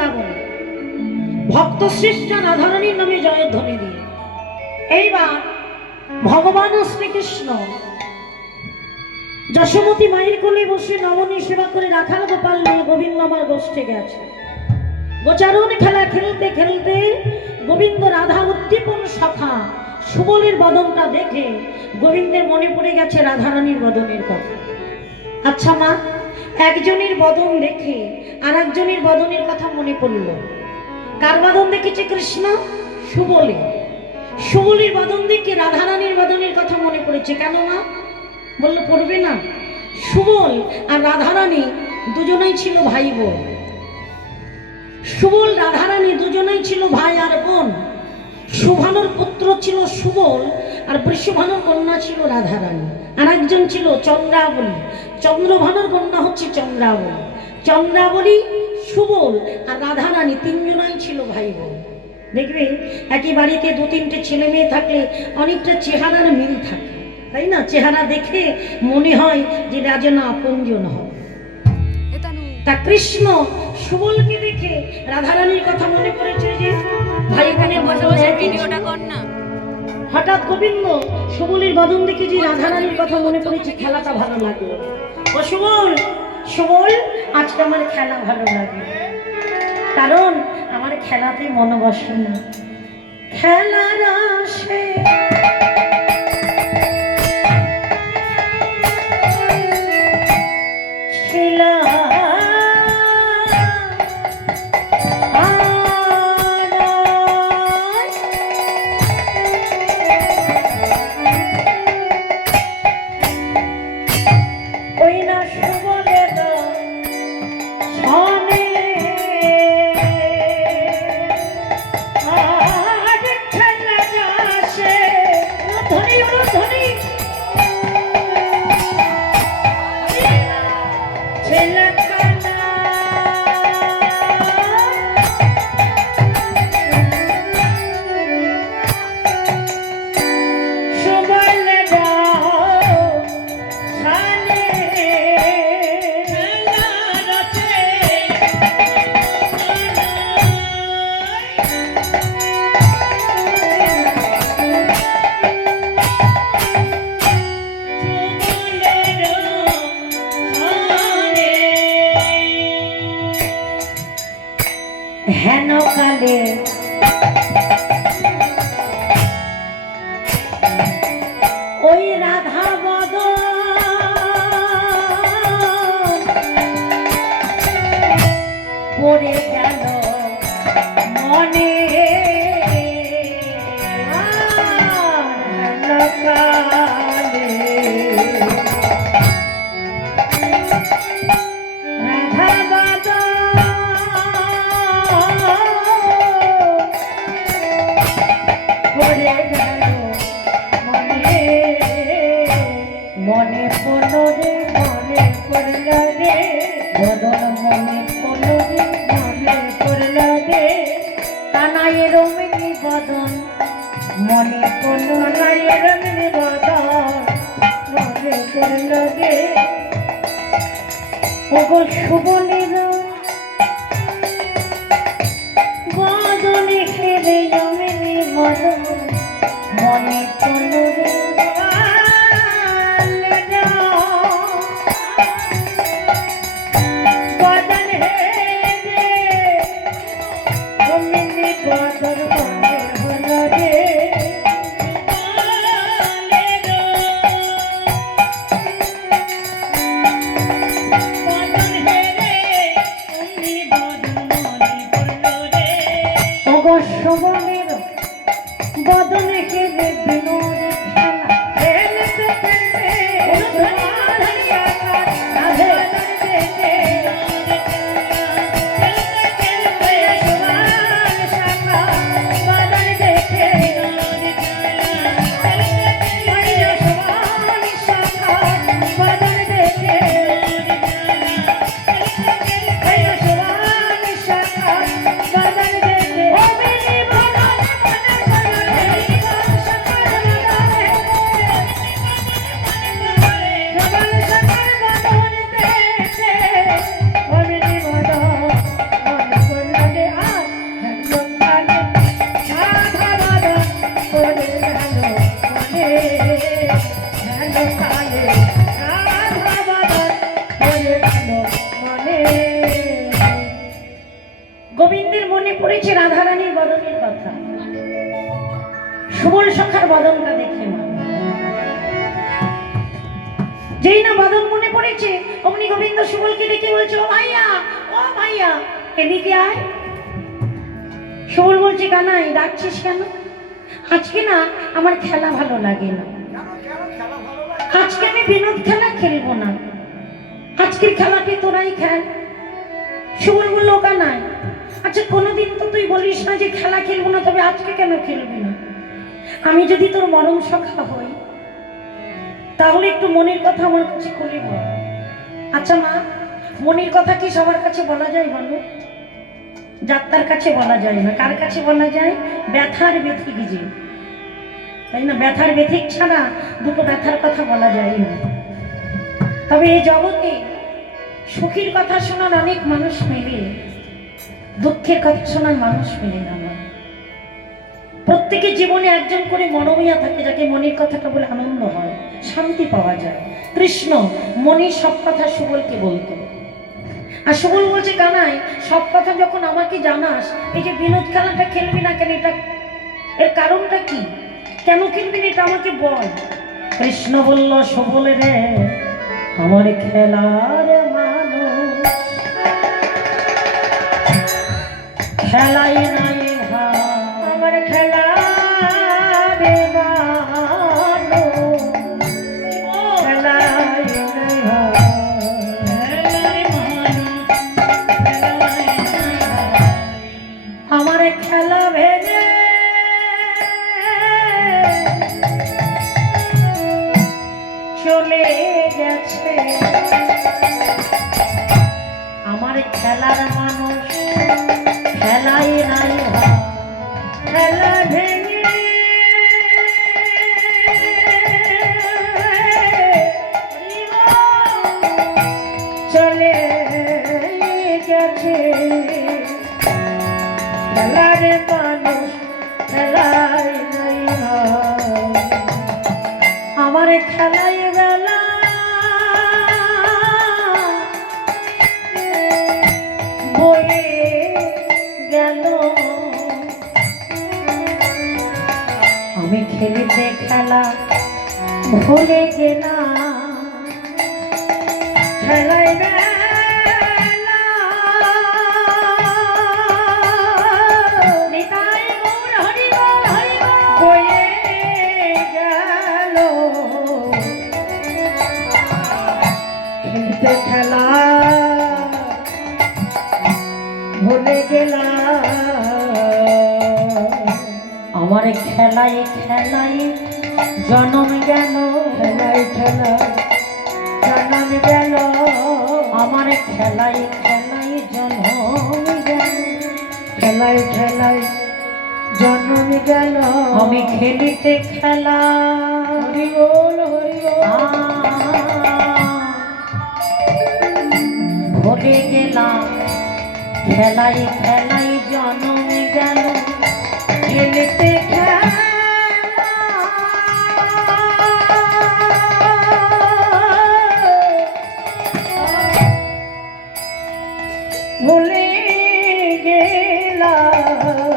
বৃন্দাবনে ভক্ত শ্রেষ্ঠ রাধারানীর নামে জয়ধ্বনি দিয়ে এইবার ভগবান শ্রীকৃষ্ণ যশোমতী মায়ের কোলে বসে নবনী সেবা করে রাখাল গোপাল নিয়ে গোবিন্দ আমার গোষ্ঠে গেছে। গোচারণ খেলা খেলতে খেলতে গোবিন্দ রাধা উদ্দীপন সখা সুবলের বদনটা দেখে গোবিন্দের মনে পড়ে গেছে রাধারানীর বদনের কথা। আচ্ছা মা, একজনের বদন দেখে আর একজনের বদনের কথা মনে পড়ল। কার বদন দেখেছে কৃষ্ণ? সুবলে। সুবলের বদন দেখে রাধারানীর বদনের কথা মনে পড়েছে। কেন মা? বললো পড়বে না। সুবল আর রাধারানী দুজনেই ছিল ভাই বোন। সুবল রাধারানী দুজনেই ছিল ভাই আর বোন। সুভানুর পুত্র ছিল সুবল আর বৃষভানুর কন্যা ছিল রাধারানী। আর একজন ছিল চন্দ্রাবলী। চন্দ্রভানুর কন্যা হচ্ছে চন্দ্রাবলী। চন্দ্রাবলী, সুবল আর রাধারানী তিনজনাই ছিল ভাই বোন। দেখবে একই বাড়িতে দু তিনটে ছেলে মেয়ে থাকলে অনেকটা চেহারার মিল থাকে, তাই না? চেহারা দেখে মনে হয় যে রাজনা আপনজন হয়। তা কৃষ্ণ সুবলকে দেখে রাধারানীর কথা মনে পড়েছে যে ভাই বোনের ভিডিওটা কর না। হঠাৎ গোবিন্দ সুবলের বদন দেখে যে রাধারানীর কথা মনে পড়েছে, খেলাটা ভালো লাগলো। ও সুবল, সুবল আজকে আমার খেলা ভালো লাগে, কারণ আমার খেলাতে মন বসে না। খেলার আসে হেন কালে ওই রাধা বদন পড়ে গেল মনে। মনে পড়লো রে, মনে পড়লো রে বদন, মনে পড়লো রে, মনে পড়লো রে কানাইয়ের রমিনী বদন। মনে পড়লো কানাইয়ের রমিনী বদন, মনে পড়লো রে। ওগো সুবলের বদনে খেলে রমিনী বদন, মনে পড়লো রে। সুবলের বদনে খেলে বিনোদ খেলা খেলতে গোবিন্দের মনে পড়েছে রাধারানীর বদনের কথা, সুবল সখার বদনটা দেখে মা, যেই না বদন মনে পড়েছে অমনি গোবিন্দ সুবলকে ডেকে বলছে, ও ভাইয়া এদিকে আয়। সুবল বলছে, কানাই ডাকছিস কেন? আজকে না আমার খেলা ভালো লাগে না, আজকে আমি বিনোদ খেলা খেলবো না, আজকের খেলাটি তোরাই খেল। সুবল বলল, কানাই আচ্ছা কোনোদিন তো তুই বলিস না যে খেলা খেলবো না, তবে আজকে কেন খেলবি না? আমি যদি তোর মরম সখা হই তাহলে একটু মনের কথা আমার কাছে খুলে বল। আচ্ছা মা, মনের কথা কি সবার কাছে বলা যায় বলো? যাত্রার কাছে বলা যায় না, কার কাছে বলা যায়? ব্যথার ব্যথিক যে, তাই না? ব্যথার ব্যথিক ছাড়া দুটো ব্যথার কথা বলা যায় না। তবে এই জগতে সুখীর কথা শোনার অনেক মানুষ মেলে, দুঃখের কথা শোনার মানুষ মেলে না। প্রত্যেকের জীবনে একজন করে মনোমিয়া থাকে, যাকে মনের কথাটা বলে আনন্দ হয়, শান্তি পাওয়া যায়। কৃষ্ণ মনের সব কথা সুবলকে বলতো, আর সুবল বলছে, কানাই সব কথা যখন আমাকে জানাস, এই যে বিনোদ খেলাটা খেলবি না কেন, এটা এর কারণটা কি? কেন খেলবি না এটা আমাকে বল। কৃষ্ণ বলল, সুবল রে আমার খেলার মানুষ, খেলাই নাই আমার খেলা রে মানুষ, খেলাই আমার খেলা ভেঙে চলে গেছে আমার খেলার মানুষ, খেলাই নাই খেলা ভেঙে চলে গেছে খেলার মানুষ, খেলাই নাই আমার খেলাই বেলা বয়ে গেল। আমি খেলিতে খেলা ভুলে গেলাম, খেলাই বয়ে গেল, খেলতে খেলা ভুলে গেলাম। আমার খেলাই খেলাই জনম গেল, খেলাই খেলা জনম গেল, আমার খেলাই খেলাই জনম গেল, খেলাই খেলাই জনম গেল। আমি খেলিতে খেলা হরি বল ভুলে গেলাম, খেলাই খেলাই জনম গেল, খেলিতে খেলা ভুলে গেলাম,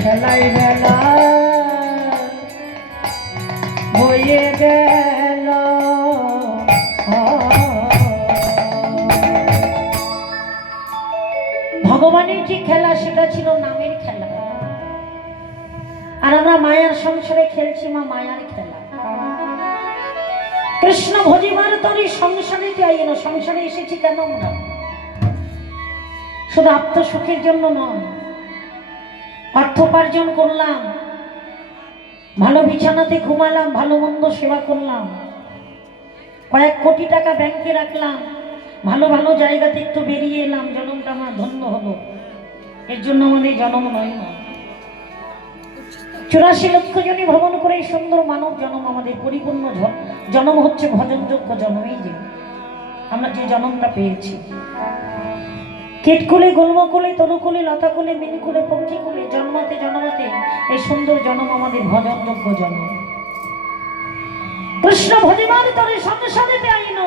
খেলাই বেলা হয়ে গেল। ভগবানের যে খেলা সেটা ছিল নামের খেলা, আর আমরা মায়ার সংসারে খেলছি মা মায়ার খেলা। কৃষ্ণ ভজিবার তরে সংসারে যাই না, সংসারে এসেছি কেন আমরা? শুধু আত্মসুখের জন্য নয়, অর্থ উপার্জন করলাম, ভালো বিছানাতে ঘুমালাম, ভালো মন্দ সেবা করলাম, কয়েক কোটি টাকা ব্যাংকে রাখলাম, ভালো ভালো জায়গাতে একটু বেরিয়ে এলাম, জন্মটা আমার ধন্য হলো, এর জন্য আমাদের জন্ম নয় না। 84 লক্ষ জনে ভ্রমণ করে এই সুন্দর মানব জন্ম আমাদের পরিপূর্ণ জন্ম হচ্ছে ভজনযোগ্য জন্ম। এই যে আমরা যে জন্মটা পেয়েছি, কীটকুলে গুল্মকুলে তরুকুলে লতাকুলে মিনিকুলে পক্ষীকুলে জন্মাতে জন্মাতে এই সুন্দর জন্ম আমাদের ভজনযোগ্য জন্ম। কৃষ্ণ ভজিবার তরে সংসারে আইন,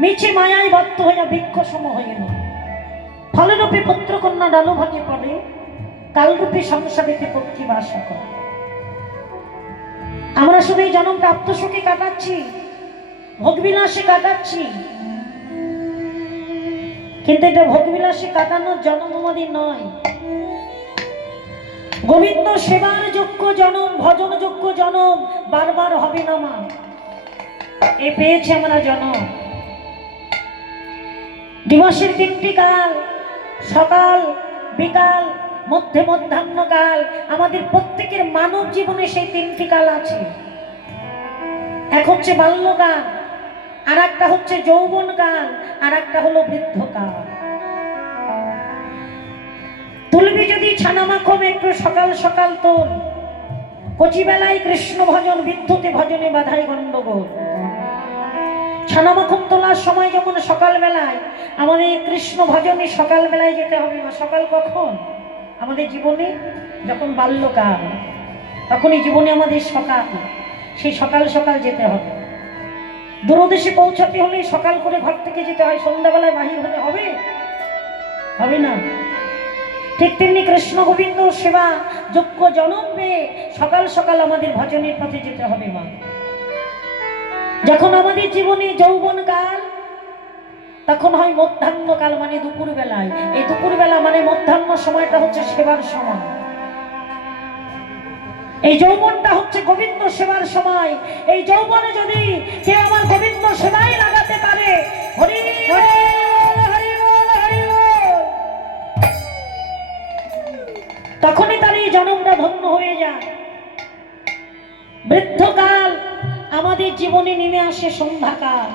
মিছে মায়ায় বদ্ধ হইয়া বৃক্ষ সম হইল, ফলরূপে পুত্রকন্যা ডালো ভাগে পড়ে, কালরূপে সংসারেতে পক্ষী বাসা করে। আমরা শুধু এই জন্ম প্রাপ্ত সুখে কাটাচ্ছি, ভোগবিলাসে কাটাচ্ছি, কিন্তু এটা ভোগবিলাসে কাটানোর জন্ম আমাদের নয়। গোবিন্দ সেবার যোগ্য জনম, ভজন যোগ্য জনম বারবার হবে না মা, এ পেয়েছে আমরা জনম। দিবসের 3টি কাল, সকাল বিকাল মধ্যে মধ্যাহ্নকাল, আমাদের প্রত্যেকের মানব জীবনে সেই 3টি কাল আছে। এক হচ্ছে বাল্যকাল, আর একটা হচ্ছে যৌবনকাল, আর একটা হলো বৃদ্ধকাল। তুলবি যদি ছানা মাখন একটু সকাল সকাল তোল, কচি বেলায় কৃষ্ণ ভজন, বিদ্যুতে ভজনে বাধাই গণ্ডগোল। ছানা মাখন তোলার সময় যেমন সকাল বেলায়, আমাদের কৃষ্ণ ভজনে সকাল বেলায় যেতে হবে। সকাল কখন? আমাদের জীবনে যখন বাল্যকাল, তখনই জীবনে আমাদের সকাল, সেই সকাল সকাল যেতে হবে। দূরদেশে পৌঁছাতে হলে সকাল করে ঘর থেকে যেতে হয়, সন্ধ্যাবেলায় বাহির হলে হবে? হবে না। ঠিক তেমনি কৃষ্ণ গোবিন্দ সেবা যোগ্য জনম পেয়ে সকাল সকাল আমাদের ভজনের পথে যেতে হবে মা। যখন আমাদের জীবনে যৌবনকাল, তখন হয় মধ্যাহ্নকাল, মানে দুপুর বেলায়। এই দুপুর বেলা মানে মধ্যাহ্ন সময়টা হচ্ছে সেবার সময়। এই যৌবনটা হচ্ছে গোবিন্দ সেবার সময়। এই যৌবনে যদি কেউ আমার গোবিন্দ সেবাই লাগাতে পারে, হরি বল, হরি বল, হরি বল, তখনই তার এই জন্মটা ধন্য হয়ে যায়। বৃদ্ধকাল আমাদের জীবনে নেমে আসে সন্ধ্যাকাল।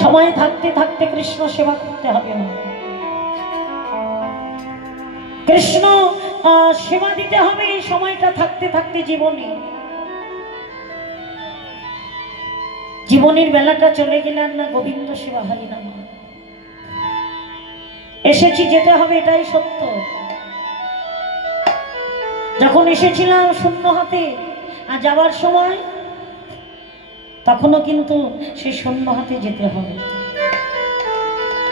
সময় থাকতে থাকতে কৃষ্ণ সেবা করতে হবে না, কৃষ্ণ সেবা দিতে হবে এই সময়টা থাকতে থাকতে। জীবনের বেলাটা চলে গেলে আর না গোবিন্দ সেবা হয় না। এসেছি, যেতে হবে, এটাই সত্য। যখন এসেছিলাম শূন্য হাতে, আর যাওয়ার সময় তখনও কিন্তু সেই শূন্য হাতে যেতে হবে।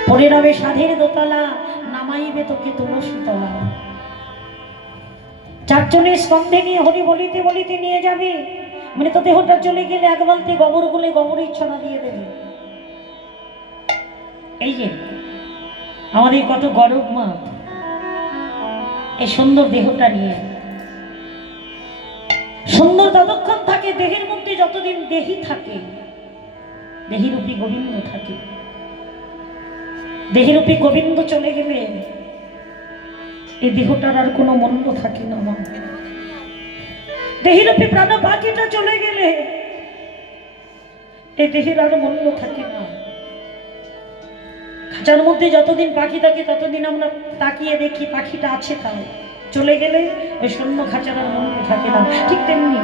পরে রবে সাধের দোতলা, নামাইবে তোকে তুলসীতলা। 4 জনের স্কন্ধে নিয়ে হরি বলিতে বলিতে নিয়ে যাবে, মানে তো দেহটা চলে গেলে 1 বালতি গোবর গুলে গোবরের ছড়া দিয়ে দেবে। এই যে আমাদের কত গরব মা, এই সুন্দর দেহটা নিয়ে। সুন্দর ততক্ষণ থাকে দেহের মধ্যে যতদিন দেহি থাকে, দেহিরূপী গোবিন্দ থাকে। দেহিরূপী গোবিন্দ চলে গেলে এই দেহটার আর কোনো মূল্য থাকে না মা। দেহিরূপী প্রাণ পাখিটা চলে গেলে এই দেহের আর মূল্য থাকে না। খাঁচার মধ্যে যতদিন পাখি থাকে ততদিন আমরা তাকিয়ে দেখি পাখিটা আছে, তাও চলে গেলে ওই শূন্য খাঁচার আর মূল্য থাকে না। ঠিক তেমনি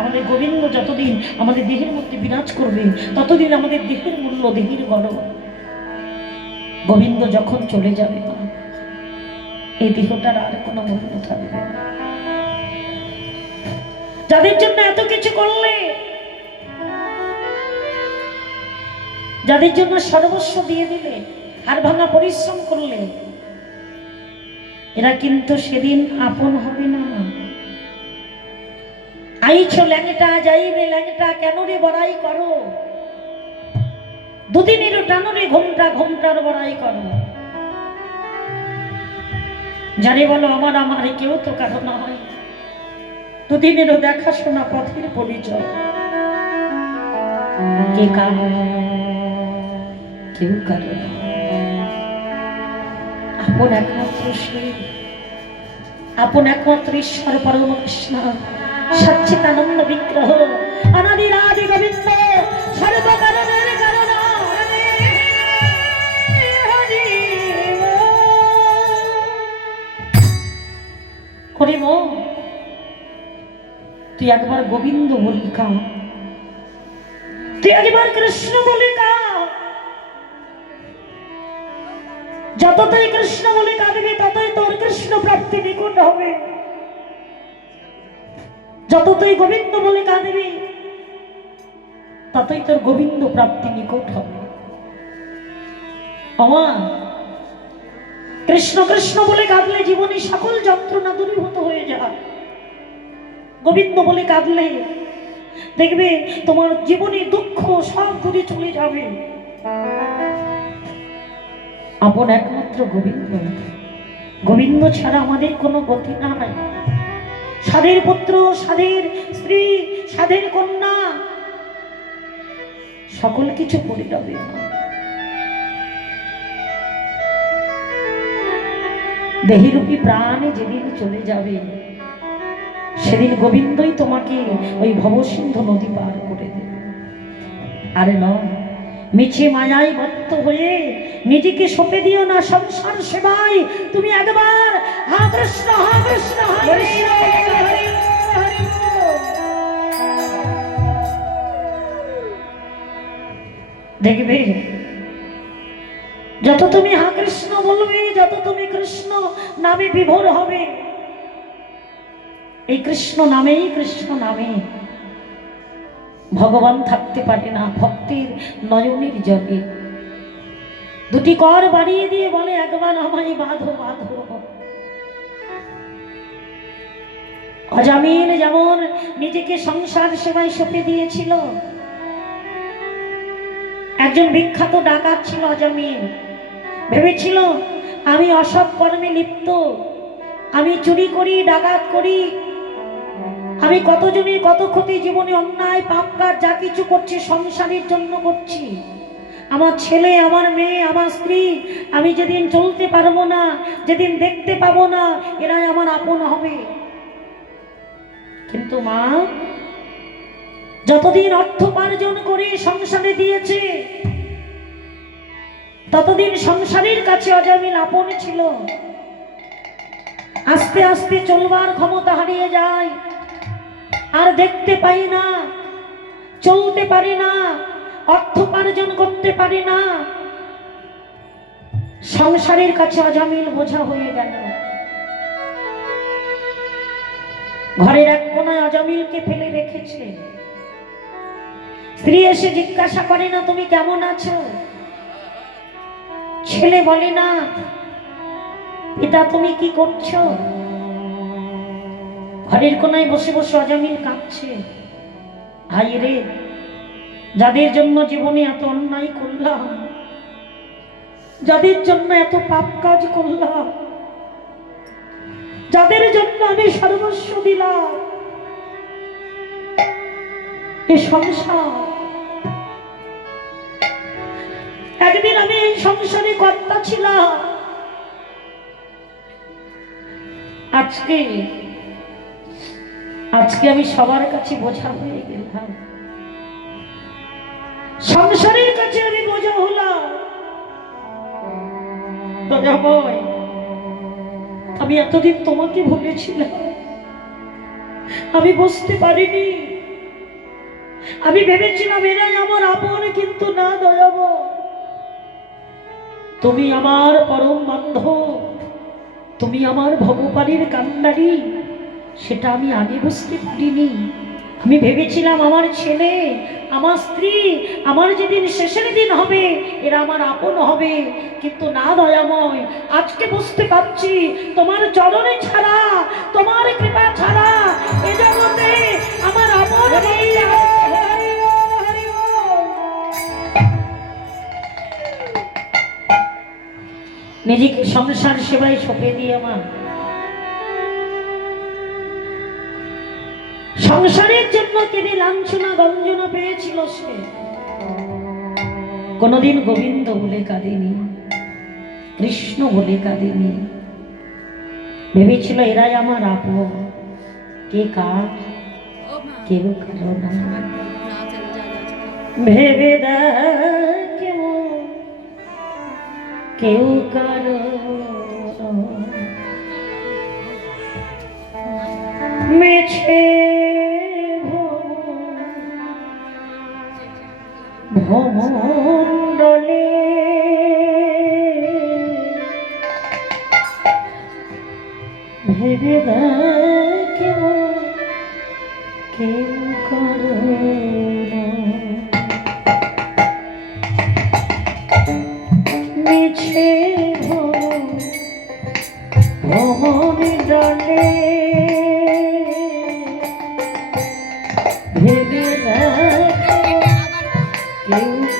আমাদের গোবিন্দ যতদিন আমাদের দেহের মধ্যে বিরাজ করবে ততদিন আমাদের দেহের মূল্য, দেহের গর্ব। গোবিন্দ যখন চলে যাবে না, এই দেহটার আর কোনো মূল্য থাকবে না। যাদের জন্য এত কিছু করলে, যাদের জন্য সর্বস্ব দিয়ে দিলে, আর ভাঙা পরিশ্রম করলে, এরা কিন্তু সেদিন আপন হবে না। আইছ ল্যাংটা যাইবে ল্যাংটা, কেন রে বড়াই করো, দুদিনেরও টানরে ঘোমটা, ঘোমটার বড়াই করো। জানে বলো আমার আমারে কেউ তো কারো না হয়, দুদিনেরও দেখাশোনা পথের পরিচয়। কে কারো, কেউ কারো না, আপন একমাত্র সে, আপন একমাত্র ঈশ্বর পরম কৃষ্ণ সচ্চিদানন্দ বিগ্রহ অনাদির আদি গোবিন্দ সর্বকারণের কারণ। হরি বল, তুই একবার গোবিন্দ বলি কা, তুই একবার কৃষ্ণ বলি কা। যত তুই কৃষ্ণ বলে কাঁদবি ততই তোর কৃষ্ণ প্রাপ্তি নিকট হবে। যত তুই গোবিন্দ বলে কাঁদবি ততই তোর গোবিন্দ প্রাপ্তি নিকট হবে। অমা, কৃষ্ণ কৃষ্ণ বলে কাঁদলে জীবনে সকল যন্ত্রণা দূরীভূত হয়ে যায়। গোবিন্দ বলে কাঁদলে দেখবে তোমার জীবনে দুঃখ সব দূরে চলে যাবে। আপন একমাত্র গোবিন্দ, গোবিন্দ ছাড়া আমাদের কোনো গতি নাই। সাধের পুত্র, সাধের স্ত্রী, সাধের কন্যা সকল কিছু পড়ে যাবে। দেহিরূপী প্রাণে যেদিন চলে যাবে সেদিন গোবিন্দই তোমাকে ওই ভবসিন্ধু নদী পার করে দেবে। আরে নয়, মিছে মায়ায় বদ্ধ হয়ে নিজেকে সঁপে দিও না সংসার সেবায়। তুমি একবার হা কৃষ্ণ হা কৃষ্ণ হা কৃষ্ণ দেখবে, যত তুমি হা কৃষ্ণ বলবে, যত তুমি কৃষ্ণ নামে বিভোর হবে, এই কৃষ্ণ নামেই কৃষ্ণ নামে ভগবান থাকতে পারে না ভক্তের নয়নের জলে। দুটি কর বাড়িয়ে দিয়ে বলে একবার আমায় বাঁধো বাঁধো। অজামিল যেমন নিজেকে সংসার সেবায় সঁপে দিয়েছিল, একজন বিখ্যাত ডাকাত ছিল অজামিল। ভেবেছিল আমি অসৎ কর্মে লিপ্ত, আমি চুরি করি, ডাকাত করি, আমি কতজনের কত ক্ষতি, জীবনে অন্যায় পাপ কাজ যা কিছু করছি সংসারের জন্য করছি। আমার ছেলে, আমার মেয়ে, আমার স্ত্রী, আমি যেদিন চলতে পারবো না, যেদিন দেখতে পাবো না, এরাই আমার আপন হবে। কিন্তু মা যতদিন অর্থ উপার্জন করে সংসারে দিয়েছে ততদিন সংসারের কাছে অজামিল আপন ছিল। আস্তে আস্তে চলবার ক্ষমতা হারিয়ে যায়, আর দেখতে পাই না, চলতে পারি না, অর্থ উপার্জন করতে পারি না, সংসারের কাছে অজামিল বোঝা হয়ে গেল। ঘরের এক কোনায় অজামিলকে ফেলে রেখেছে। স্ত্রী এসে জিজ্ঞাসা করে না তুমি কেমন আছো, ছেলে বলে না পিতা তুমি কি করছো। ঘরের কোনায় বসে বসে অজামিল কাঁদছে। হাই রে, যাদের জন্য জীবনে এত অন্যায় করলাম, যাদের জন্য এত পাপ কাজ করলাম, যাদের জন্য আমি সর্বস্ব দিলাম, এই সংসার, একদিন আমি এই সংসারে কর্তা ছিলাম, আজকে আমি সবার কাছে বোঝা হয়ে গেলাম, সংসারের কাছে আমি বোঝা হলাম। দয়াময়, আমি এতদিন তোমাকে ভুলেছিলাম, আমি বুঝতে পারিনি, আমি ভেবেছিলাম এরাই আমার আপন, কিন্তু না দয়াময়, তুমি আমার পরম বান্ধব, তুমি আমার ভবপারীর কান্ডারি, সেটা আমি আগে বুঝতে পারিনি। আমি ভেবেছিলাম আমার ছেলে, আমার স্ত্রী, আমার যেদিন শেষের দিন হবে এরা আমার আপন হবে, কিন্তু না দয়াময়, আজকে বুঝতে পারছি তোমার চরণে ছাড়া, তোমার কৃপা ছাড়া এ জগতে আমার আপন নেই। নিজেকে সংসার সেবায় সঁপে দিয়ে আমার সংসারের জন্য কেঁদে লাঞ্ছনা গঞ্জনা পেয়েছিল, সে কোনদিন গোবিন্দ বলে কাঁদেনি, কৃষ্ণ বলে কাঁদেনি। ভেবেছিল এরাই আমার আপন, কে কার কেউ কারো না। ভেবে দেখ কেউ কারো মেছে ভমণ্ডলে, ভেবে কেউ কারো। দিয়েছে ভ্রমণ জলে ভেবে কেউ